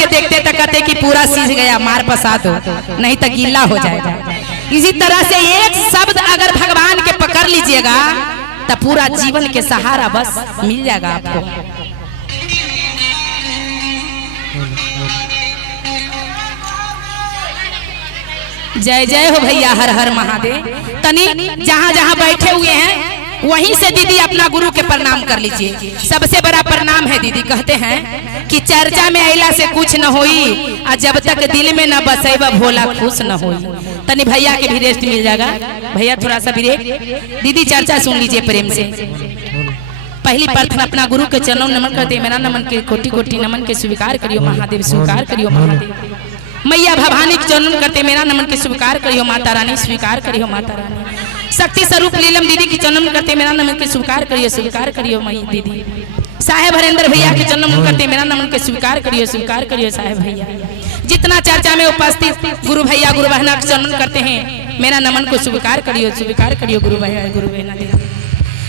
के देखते तो कहते कि पूरा सीज गया, मार पसा दो नहीं तो गीला हो जाएगा। इसी तरह से एक शब्द अगर भगवान के पकड़ लीजिएगा तो पूरा जीवन के सहारा बस मिल जाएगा आपको। जय जय हो भैया, हर हर महादेव। तनी जहाँ जहाँ बैठे हुए हैं वहीं से दीदी अपना गुरु के प्रणाम कर लीजिए। सबसे बड़ा प्रणाम है दीदी। कहते हैं कि चर्चा में अइला से कुछ न होई, और जब तक दिल में न बसेबा भोला खुश न होई। तनी भैया के भी रेस्ट मिल जाएगा। भैया थोड़ा सा ब्रेक। दीदी चर्चा सुन लीजिए प्रेम से। पहली प्रार्थना अपना गुरु के चरणों नमन करते। मेरा नमन के कोटि कोटि नमन के स्वीकार करियो महादेव, स्वीकार करियो महादेव। मैया भवानी के चरण करते मेरा नमन के स्वीकार करियो माता रानी, स्वीकार करियो माता रानी। शक्ति स्वरूप लीलम दीदी की जन्म करते मेरा नमन के स्वीकार करियो, स्वीकार करियो मई दीदी। साहेब हरेंद्र भैया के जन्म करते मेरा नमन के स्वीकार करियो, स्वीकार करियो साहेब भैया। जितना चर्चा में उपस्थित गुरु भैया गुरु बहना के जन्म करते हैं मेरा नमन को स्वीकार करियो, स्वीकार करियो गुरु भैया गुरु बहना।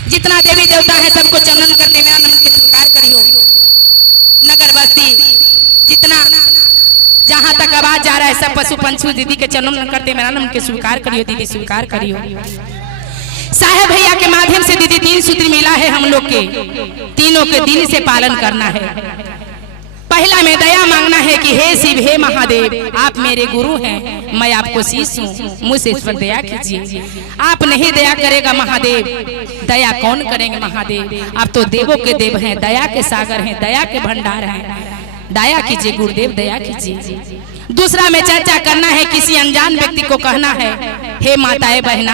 जितना देवी देवता है सबको चंदन करते मेरा नमन के स्वीकार करियो। नगर बस्ती जितना जहाँ तक आवाज जा रहा है सब पशु पंछी दीदी के चरण करते मेरा नमन के स्वीकार करियो दीदी, स्वीकार करियो। साहेब भैया के माध्यम से दीदी 3 सूत्र मिला है हम लोग के, तीनों के दिल से पालन करना है। पहला में दया मांगना है कि हे शिव हे महादेव आप मेरे गुरु हैं, मैं आपको शीश हूँ, मुझसे इस पर दया कीजिए। आप नहीं दया करेगा महादेव, दया कौन करेंगे महादेव? आप तो देवों के देव हैं, दया के सागर हैं, दया के भंडार हैं। दया कीजिए गुरुदेव, दया कीजिए। दूसरा में चर्चा करना है, किसी अनजान व्यक्ति को कहना है हे माताएं बहना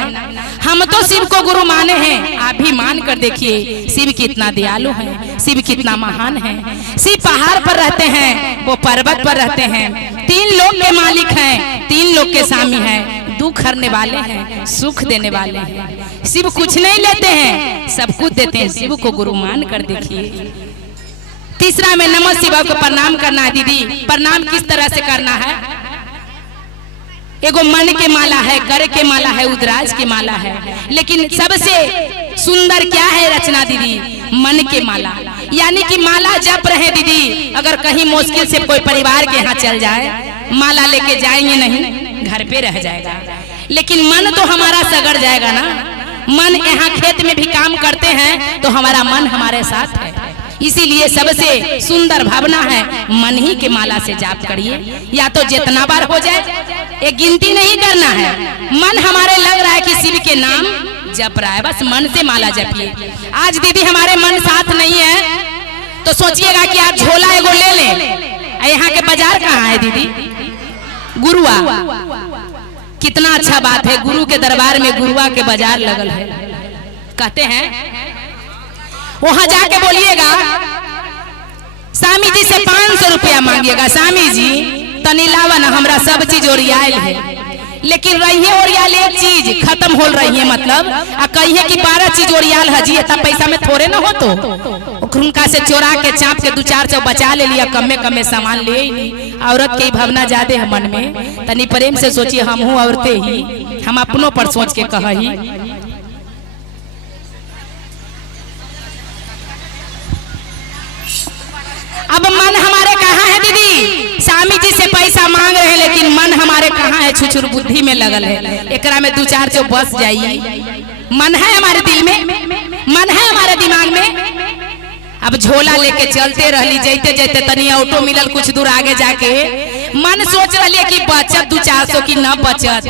हम तो शिव को गुरु माने हैं, आप भी मान कर देखिए शिव कितना दयालु है, शिव कितना महान है। शिव पहाड़ पर रहते हैं, वो पर्वत पर रहते हैं, 3 लोक के मालिक हैं, 3 लोक के स्वामी हैं, दुख हरने वाले हैं, सुख देने वाले हैं। शिव कुछ नहीं लेते हैं, सब कुछ देते हैं। शिव को गुरु मान कर देखिए। तीसरा में नमः शिवाय को प्रणाम करना है दीदी। प्रणाम किस तरह से करना है? एगो मन के माला है, कर के माला है, उदराज के माला है, लेकिन सबसे सुंदर क्या है रचना दीदी? मन के माला। यानी कि माला जप रहे दीदी। अगर कहीं मुश्किल से कोई परिवार के यहाँ चल जाए, माला लेके जाएंगे नहीं, घर पे रह जाएगा, लेकिन मन तो हमारा सगड़ जाएगा ना। मन यहाँ खेत में भी काम करते हैं तो हमारा मन हमारे साथ है। इसीलिए सबसे सुंदर भावना है मन ही के माला से जाप करिए, या तो जितना बार हो जाए, एक गिनती नहीं करना है। मन हमारे लग रहा है कि शिव के नाम जप रहा है, बस मन से माला जपिए। आज दीदी हमारे मन साथ नहीं है तो सोचिएगा कि आप झोला एगो ले लें। यहाँ के बाजार कहाँ है दीदी? गुरुआ। कितना अच्छा बात है, गुरु के दरबार में गुरुआ के बाजार लगल है। कहते हैं वहां जाके बोलिएगा स्वामी जी से 500 रुपया मांगिएगा, स्वामी जी तनी लावा ना हमरा सब चीज ओरियाल है, लेकिन रहिए ओरियाल एक चीज खत्म हो रही है, मतलब आ कहिए कि 12 चीज ओरियाल है जी, इतना पैसा में थोड़े ना हो तो उनका से चोरा के चाप के 2-4 चौ बचा ले लिया, कमे कमे सामान ले ही। औरत की भावना ज्यादा है मन में, तनी प्रेम से सोचिए। हम हूँ औरतें ही, हम अपनों पर सोच के कही। अब मन हमारे कहाँ है दीदी? स्वामी जी से पैसा मांग रहे हैं, लेकिन मन हमारे कहाँ है? छुछुर बुद्धि में लगल है। एकरा में 2-4 जो बस जाइए। मन है हमारे दिल में, मन है हमारे दिमाग में। अब झोला लेके चलते रहली, जैते जैते तनी ऑटो मिलल कुछ दूर आगे जाके, मन सोच रही कि बचत 200-400 की न बचत।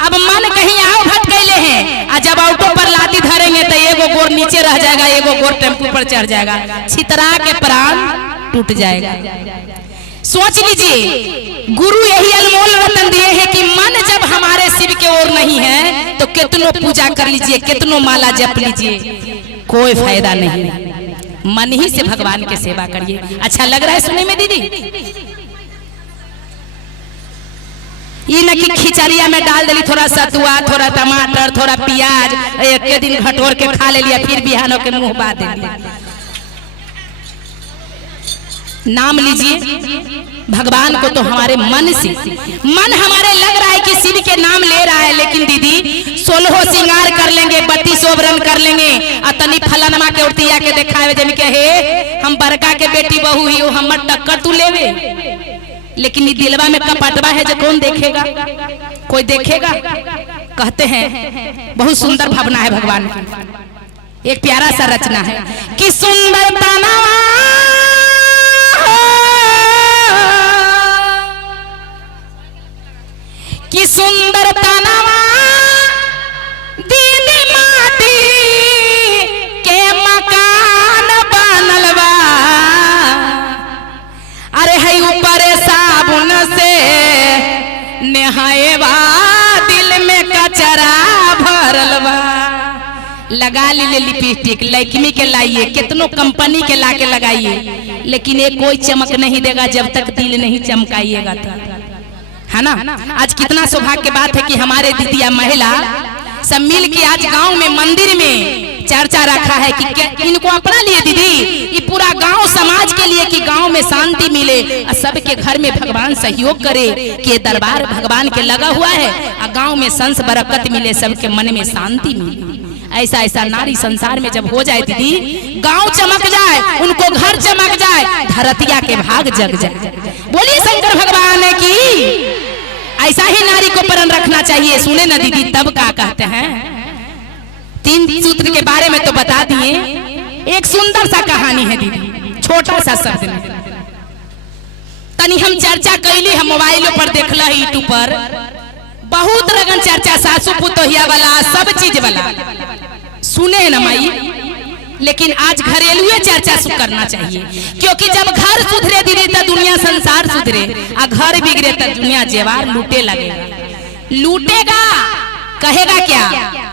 अब मन कहीं आओ भटकैले हैं, और जब ऑटो पर लाती धरेंगे तो एगो गोर नीचे रह जाएगा, एगो गोर टेम्पू पर चढ़ जाएगा, छितरा के प्राण टूट जाएगा। सोच लीजिए, गुरु यही अनमोल रतन दिए हैं कि मन जब हमारे शिव के ओर नहीं है तो कितनों पूजा कर लीजिए, कितनों माला जप लीजिए, कोई फायदा नहीं। मन ही से भगवान की सेवा करिए। अच्छा लग रहा है सुनने में दीदी? ये न कि खिचड़िया में डाल दिली थोड़ा सतुआ, थोड़ा टमाटर, थोड़ा प्याज, एक के दिन घटोर के खा ले लिया, फिर बिहानों के मुंह बांध दिया। नाम लीजिए भगवान को तो हमारे मन से, मन हमारे लग रहा है कि शिव के नाम ले रहा है, लेकिन दीदी 16 श्रृंगार कर लेंगे, 32 ओवरन कर लेंगे, अतनी फलनमा के उर्तिया के देखावे जन के हे हम बड़का के बेटी बहू ही हमर टक्कर तू लेवे, लेकिन ये दिलवा में कपटवा है जो कौन देखेगा, कोई देखेगा। कहते हैं बहुत सुंदर भावना है भगवान की, एक प्यारा सा रचना है कि सुंदर तनवा कि सुंदर तनवा दीदी माटी के मकान बनलवा, अरे है ऊपर साबुन से नहाएवा दिल में कचरा भरलवा। लगा ली लिपस्टिक लैक्मी के लाइए, कितनों कंपनी के ला के लगाइए, लेकिन ये कोई चमक नहीं देगा जब तक दिल नहीं चमकाइएगा, है ना। आज कितना सौभाग्य की बात है कि हमारे दीदिया महिला सब मिल के आज गांव में मंदिर में चर्चा रखा है कि इनको अपना लिए दीदी, ये पूरा गांव समाज के लिए कि गांव में शांति मिले और सबके घर में भगवान सहयोग करे कि दरबार भगवान के लगा हुआ है और गांव में संस बरकत मिले, सबके मन में शांति मिले। ऐसा ऐसा नारी संसार में जब हो जाए दीदी, गांव चमक जाए, उनको घर चमक जाए, धरतिया के भाग जग जाए। बोलिए शंकर भगवान की। ऐसा ही नारी को प्रण रखना चाहिए। सुने ना दीदी, तब क्या कहते हैं, 3 सूत्र के बारे में तो बता दिए, एक सुंदर सा कहानी है दीदी, छोटा सा शब्द में तनी हम चर्चा कैली, हम मोबाइलों पर देखला यूट्यूब पर बहुत रगन चर्चा, सासू पुतोहिया वाला सब चीज वाला सुने ना माई, लेकिन आज घरेलू चर्चा करना चाहिए, क्योंकि जब घर सुधरे दीदी तो दुनिया संसार सुधरे, और घर बिगड़े तो दुनिया जेवार लूटे लगेगा, लूटेगा। कहेगा क्या,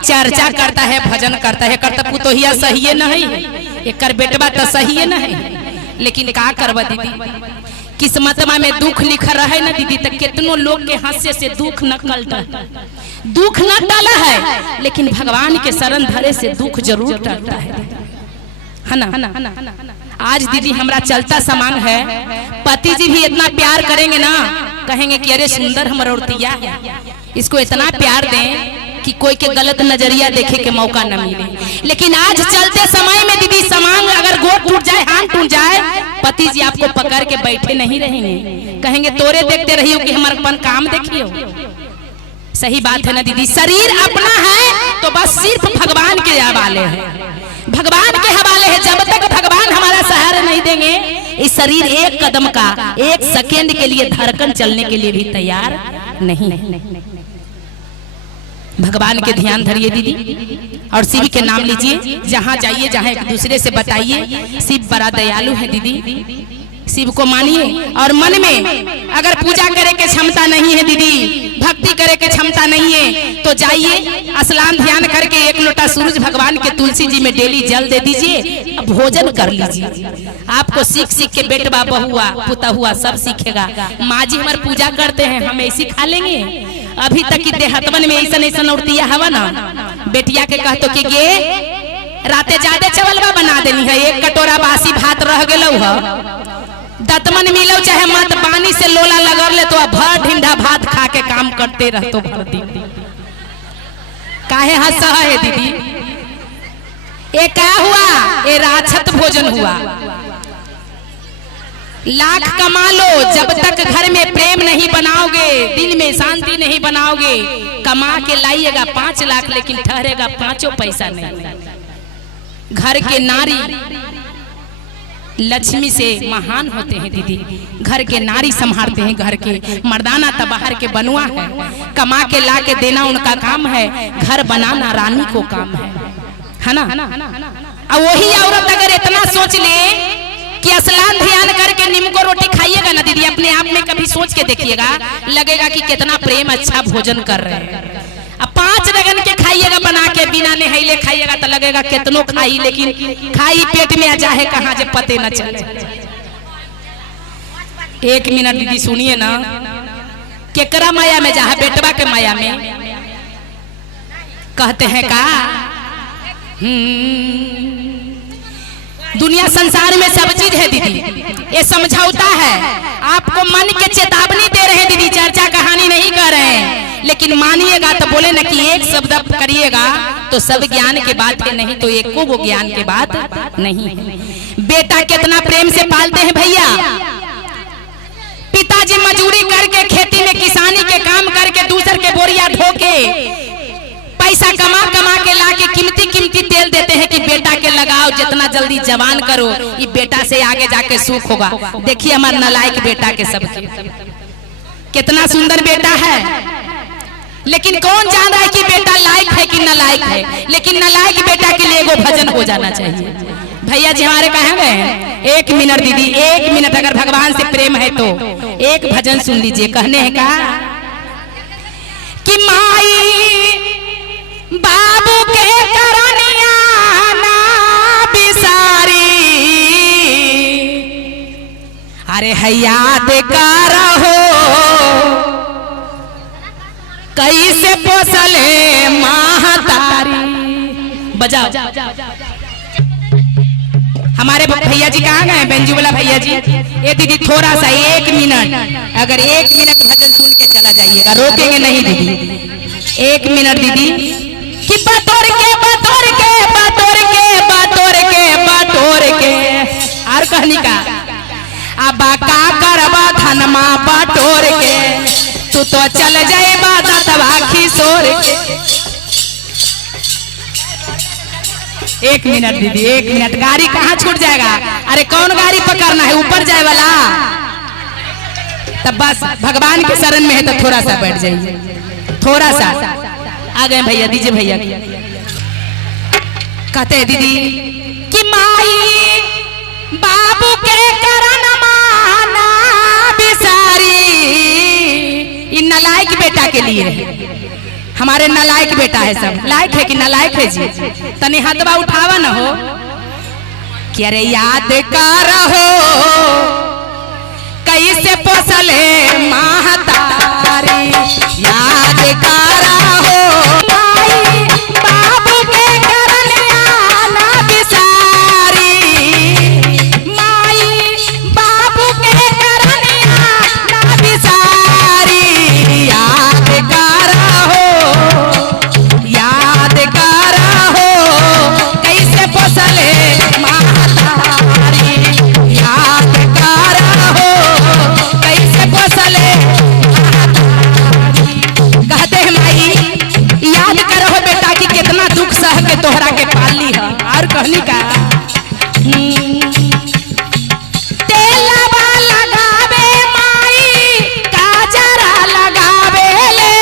चर्चा करता है, भजन करता है, करता पुतोहिया सही है नहीं, एक बेटवा तो सही है नहीं, लेकिन का करवा दीदी, किस्मतमा में दुख लिखा रहे ना दीदी, तो कितनों लोग के हास्य से दुख न कलटा, दुख न टला है, लेकिन भगवान के शरण धरे से दुख जरूर टलता है ना। आज दीदी हमारा चलता सामान है, पति जी भी इतना प्यार करेंगे ना, कहेंगे कि अरे सुंदर हमारा औरतिया है, इसको इतना प्यार दें कि कोई के गलत नजरिया देखे के मौका न मिले। लेकिन आज चलते समय में दीदी सामान अगर गोड़ टूट जाए, हाथ टूट जाए, पति जी आपको पकड़ के बैठे नहीं रहेंगे, कहेंगे तोरे देखते रहियो कि हमारा अपन काम देखियो। सही बात है ना दीदी, शरीर अपना है तो बस सिर्फ भगवान के हवाले है, भगवान के हवाले है। जब तक भगवान हमारा सहारा नहीं देंगे, इस शरीर एक कदम का, एक सेकेंड के लिए धड़कन चलने के लिए भी तैयार नहीं। भगवान के ध्यान धरिए दीदी, और शिव के नाम लीजिए, जहाँ जाइए जहाँ एक दूसरे से बताइए, शिव बड़ा दयालु है दीदी, शिव को मानिए। और मन में अगर पूजा करे के क्षमता नहीं है दीदी, भक्ति करे के क्षमता नहीं है, तो जाइए स्नान ध्यान करके एक लोटा सूरज भगवान के तुलसी जी में डेली जल दे दीजिए, भोजन कर लीजिए। आपको सीख सीख के बेटवा बहुआ पुता हुआ सब सीखेगा। माँ जी हमारे पूजा करते हैं, हम ऐसी खा लेंगे। अभी तक की देहतवन में ऐसा ऐसा उड़तिया हवा ना, बेटिया के कहतो कि गे राते ज्यादा चावलवा बना देनी है, एक कटोरा बासी भात रह गलो है, दतमन मिलो चाहे मत, पानी से लोला लगल ले तो भर ढिंढा भात खा के काम करते रहतो भर दिन। काहे हंस है दीदी, ये क्या हुआ, ये राक्षस भोजन हुआ। लाख कमा लो, जब तक घर में प्रेम नहीं बनाओगे, दिल में शांति नहीं बनाओगे, कमा के लाइएगा 5 लाख, लेकिन ठहरेगा 5 पैसा नहीं। घर के नारी लक्ष्मी से महान होते हैं दीदी, घर के नारी संभालते हैं घर के, मर्दाना तो बाहर के बनुआ है, कमा के ला के देना उनका काम है, घर बनाना रानी को काम है ना। अब वही औरत अगर इतना सोच ले कि स्नान ध्यान करके नींबू रोटी खाइएगा ना दीदी, अपने आप में कभी सोच के देखिएगा, लगेगा कि कितना प्रेम अच्छा भोजन कर रहे हैं। अब 5 रगन के खाइएगा बना के, बिना नहैले खाइएगा तो लगेगा कितनों खाई, लेकिन खाई पेट में आ जाए कहाँ जे पते न चले। 1 मिनट दीदी सुनिए ना, केकरा माया में जहाँ बेटवा के माया में कहते हैं का दुनिया संसार में सब चीज है दीदी, ये समझौता है। आपको मन के चेतावनी दे रहे हैं दीदी, चर्चा कहानी नहीं कर रहे हैं, लेकिन मानिएगा तो बोले न कि एक शब्द करिएगा तो सब ज्ञान के बात है, नहीं तो एक को वो ज्ञान के बात नहीं है। बेटा कितना प्रेम से पालते हैं भैया। पिताजी मजदूरी करके खेती में किसानी के काम करके दूसर के बोरिया ढो के पैसा कमा कमा के ला के कीमती कीमती तेल देते हैं कि बेटा के लगाओ, जितना जल्दी जवान करो, ये बेटा से आगे जाके सुख होगा। देखिए हमारा नालायक बेटा के सबके कितना सुंदर बेटा है, लेकिन कौन जान रहा है कि बेटा लायक है कि नालायक है। लेकिन नालायक बेटा के लिए वो भजन हो जाना चाहिए। भैया जी हमारे कहाँ गए हैं? 1 मिनट दीदी, 1 मिनट, अगर भगवान से प्रेम है तो एक भजन सुन लीजिए। कहने हैं का कि माई बाबू के करनिया ना बिसारी, अरे है याद करहो कैसे पोसले महतारी। बजाओ। हमारे भैया जी कहाँ गए? बेंजू वाला भैया जी। ये दीदी थोड़ा सा 1 मिनट, अगर 1 मिनट भजन सुन के चला जाइएगा, रोकेंगे नहीं दीदी। 1 मिनट दीदी कि बतोर के बतोर के बतोर के बतोर के बतोर के, और कहनी का अब का करबा धनमा बटोर के, तू तो चल जाए दतवा खिसोर के। 1 मिनट दीदी, 1 मिनट। गाड़ी कहाँ छूट जाएगा? अरे कौन गाड़ी पकड़ना है? ऊपर जाए वाला। तब बस भगवान के शरण में है तो थोड़ा सा बैठ जाइए, थोड़ा सा। आ गए भैया, दीजिए भैया। कहते हैं दीदी कि माई बाबू के करन माना बिसारी, इन नालायक बेटा के लिए है। हमारे नालायक बेटा है, सब लायक है कि नालायक है जी? तनी हाथवा उठावा न हो कि अरे याद करहो कैसे पोसले महतारी, याद करहो माई बाबू के करनिया ना बिसारी, माई बाबू के करनिया ना बिसारी, याद करहो याद करहो कैसे पोसले महतारी, याद करहो कैसे पोसले महतारी। कहते हैं माई याद करहो बेटा कि कितना दुख सह के तोहरा के पाली है। और कहनी का तेलवा लगावे माई काजरा लगावे ले,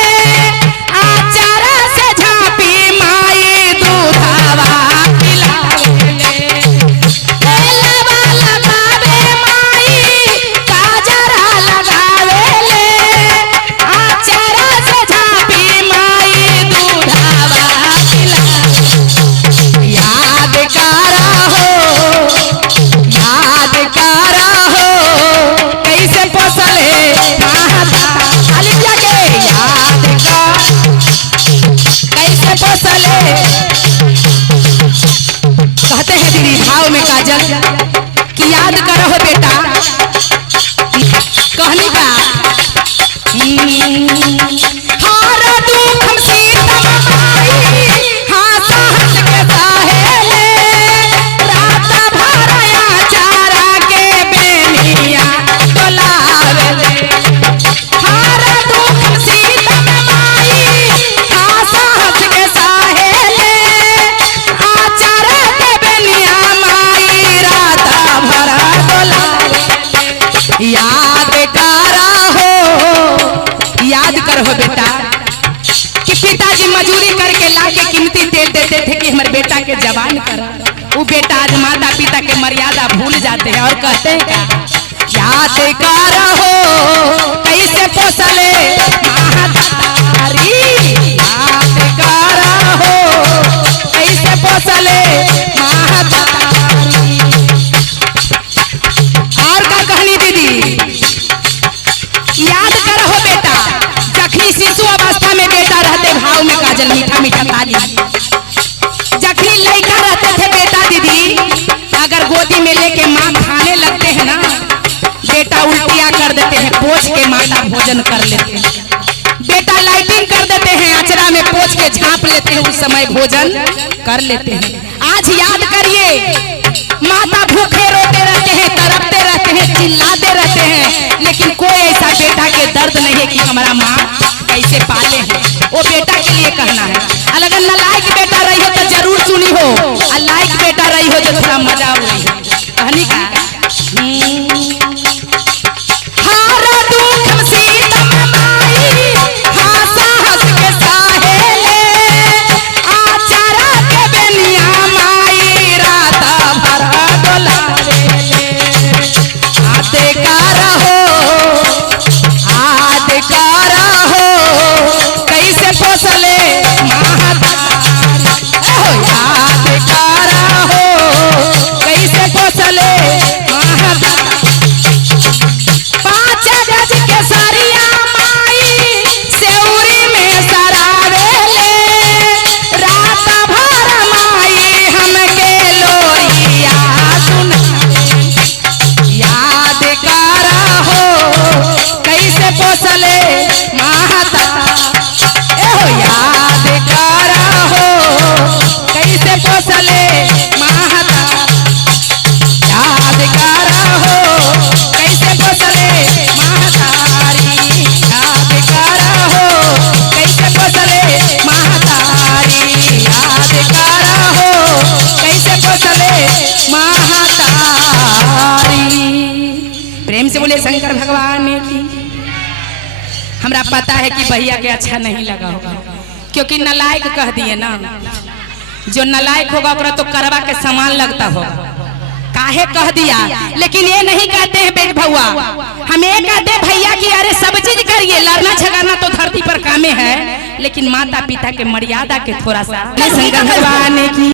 आचारा से झापी माई दूधवा पिलावे ले। तेलवा लगावे माई काजरा लगावे ले, आचारा से झापी माई दूधवा पिलावे। याद करहो याद करहो कैसे पोसले महतारी, के याद कर कैसे पोसले। कहते हैं दीदी भाव में काजल कि याद करहो बेटा। कहनी का हर दुख हम सीतम माई, हाथ हंस के सहेले, रात भर आचारा के बेनिया डोलावे ले। हर दुख हम सीतम माई, हाथ हंस के सहेले, आचारा के बेनिया माई रात भर डोलावे। याद करहो याद करहो बेटा कि पिताजी मजदूरी करके लाके कीमती तेल देते थे कि हमारे बेटा के जवान करा। वो बेटा आज माता पिता के मर्यादा भूल जाते हैं और कहते हैं क्या याद करहो कैसे पोसले महतारी, याद करहो कैसे पोसले महतारी। और का कहनी दीदी याद करहो बेटा जखनी शिशु अवस्था में बेटा रहते भाव में काजल मीठा मीठा ताली, जखनी लड़का रहते थे बेटा दीदी अगर गोदी रोटी में लेके माँ खाने लगते हैं ना, बेटा उल्टियाँ कर देते हैं, पोछ के माता भोजन कर लेते हैं। बेटा लाइटिंग कर देते हैं, अचरा में पोछ के झाँप लेते हैं, उस समय भोजन कर लेते हैं। आज याद करिए, माता भूखे रोते रहते हैं, तड़पते रहते हैं, चिल्लाते रहते हैं, लेकिन कोई ऐसा बेटा के दर्द नहीं है कि हमारा माँ कैसे पाले हैं। वो बेटा के लिए कहना है। अगर नालायक बेटा रही हो तो जरूर सुनी हो, और लायक बेटा रही हो जो थोड़ा मजा हो रही हो। कहनी का बोले शंकर भगवान की। हमरा पता है कि भैया के अच्छा नहीं लगा होगा, क्योंकि नालायक कह दिए ना। जो नालायक होगा ओकरा तो करवा के सामान लगता होगा, काहे कह दिया। लेकिन ये नहीं कहते हैं बेट भौआ, हम ये कहते हैं भैया कि अरे सब चीज करिए, लड़ना झगड़ना तो धरती पर कामे है, लेकिन माता पिता के मर्यादा के थोड़ा सा। शंकर भगवान की।